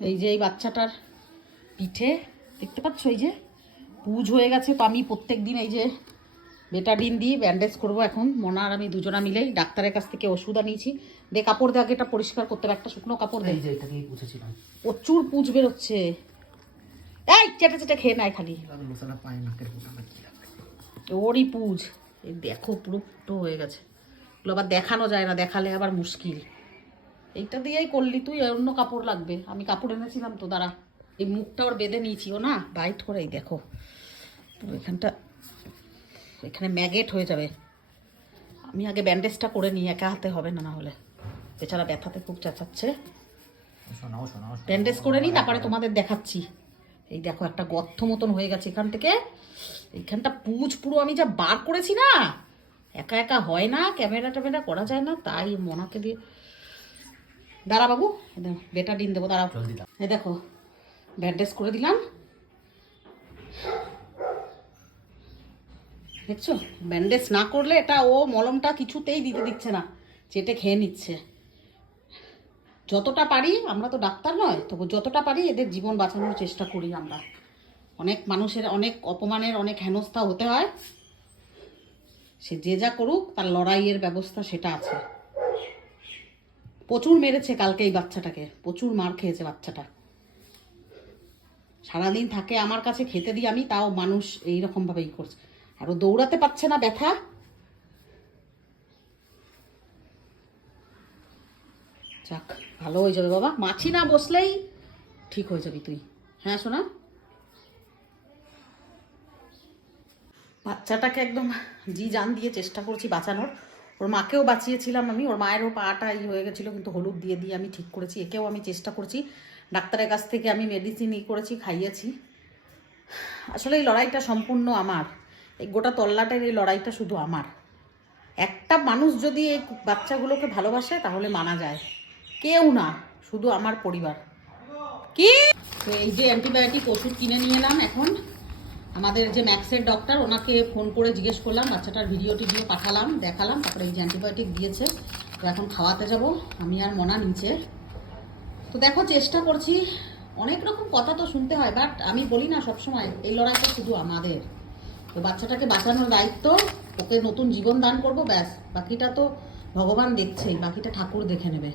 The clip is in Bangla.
এই যে এই বাচ্চাটার পিঠে দেখতে পাচ্ছ, এই যে পুজ হয়ে গেছে। তো আমি প্রত্যেক দিন এই যে বেটাডিন দিয়ে ব্যান্ডেজ করবো এখন। মনা আর আমি দুজনা মিলেই ডাক্তারের কাছ থেকে ওষুধ আনিয়েছি। দে কাপড় দিয়ে আগে এটা পরিষ্কার করতে হবে, একটা শুকনো কাপড় দিয়ে। প্রচুর পুজ বেরোচ্ছে। এই চেটে চেটে খেয়ে নেয় খালি, ওরই পুজ। এই দেখো পুরো ফুটো হয়ে গেছে, ওগুলো আবার দেখানো যায় না, দেখালে আবার মুশকিল। এইটা দিয়েই করলি তুই, অন্য কাপড় লাগবে। আমি কাপড় এনেছিলাম তো, দাঁড়া। এই মুখটা ওর বেঁধে নিয়েছি, ও না বাইট করে। এই দেখো পুরো এখানটা, এখানে ম্যাগেট হয়ে যাবে। আমি আগে ব্যান্ডেজটা করে নিই, একা হাতে হবে না, না হলে বেচারা ব্যথাতে খুব চেঁচাচ্ছে। ব্যান্ডেজ করে নিই, তারপরে তোমাদের দেখাচ্ছি। এই দেখো একটা গর্ত মতন হয়ে গেছে এখান থেকে। এইখানটা পুজ পুরো আমি যা বার করেছি না, একা একা হয় না, ক্যামেরা ট্যামেরা করা যায় না, তাই মনাকে দিয়ে। দাঁড়া বাবু, বেটাডিন দেবো, দাঁড়াও। এই দেখো ব্যান্ডেজ করে দিলাম, দেখছো? ব্যান্ডেজ না করলে এটা ও মলমটা কিছুতেই দিতে দিচ্ছে না, চেটে খেয়ে নিচ্ছে। যতটা পারি, আমরা তো ডাক্তার নয়, তবু যতটা পারি এদের জীবন বাঁচানোর চেষ্টা করি আমরা। অনেক মানুষের অনেক অপমানের, অনেক হেনস্থা হতে হয়। সে যে যা করুক, তার লড়াইয়ের ব্যবস্থা সেটা আছে। প্রচুর মেরেছে কালকে এই বাচ্চাটাকে, প্রচুর মার খেয়েছে বাচ্চাটা। সারাদিন থাকে আমার কাছে খেতে দিই আমি, তাও মানুষ এইরকমভাবেই করছে। আর ও দৌড়াতে পারছে না, ব্যথা। যাক, ভালো হয়ে যাবে বাবা, মাছি না বসলেই ঠিক হয়ে যাবি তুই। হ্যাঁ শোনা, বাচ্চাটাকে একদম জি জান দিয়ে চেষ্টা করছি বাঁচানোর। ওর মাকেও বাঁচিয়েছিলাম আমি, ওর মায়েরও পাটা হয়ে গেছিলো, কিন্তু হলুদ দিয়ে দিয়ে আমি ঠিক করেছি। একেও আমি চেষ্টা করছি, ডাক্তারের কাছ থেকে আমি মেডিসিন করেছি, খাইয়েছি। আসলে এই লড়াইটা সম্পূর্ণ আমার, এই গোটা তল্লাটের এই লড়াইটা শুধু আমার। একটা মানুষ যদি এই বাচ্চাগুলোকে ভালোবাসে তাহলে মানা যায়, কেউ না, শুধু আমার পরিবার। কি তো এই যে অ্যান্টিবায়োটিক ওষুধ কিনে নিয়ে এলাম এখন। আমাদের যে ম্যাক্সের ডক্টর, ওনাকে ফোন করে জিজ্ঞেস করলাম, বাচ্চাটার ভিডিওটি দিয়ে পাঠালাম, দেখালাম, তারপরে এই যে অ্যান্টিবায়োটিক দিয়েছে। তো এখন খাওয়াতে যাব আমি আর মনা নিচে। তো দেখো চেষ্টা করছি, অনেক রকম কথা তো শুনতে হয়, বাট আমি বলি না সবসময় এই লড়াইটা শুধু আমাদের। তো বাচ্চাটাকে বাঁচানোর দায়িত্ব, ওকে নতুন জীবন দান করবো, ব্যাস। বাকিটা তো ভগবান দেখছেই, বাকিটা ঠাকুর দেখে নেবে।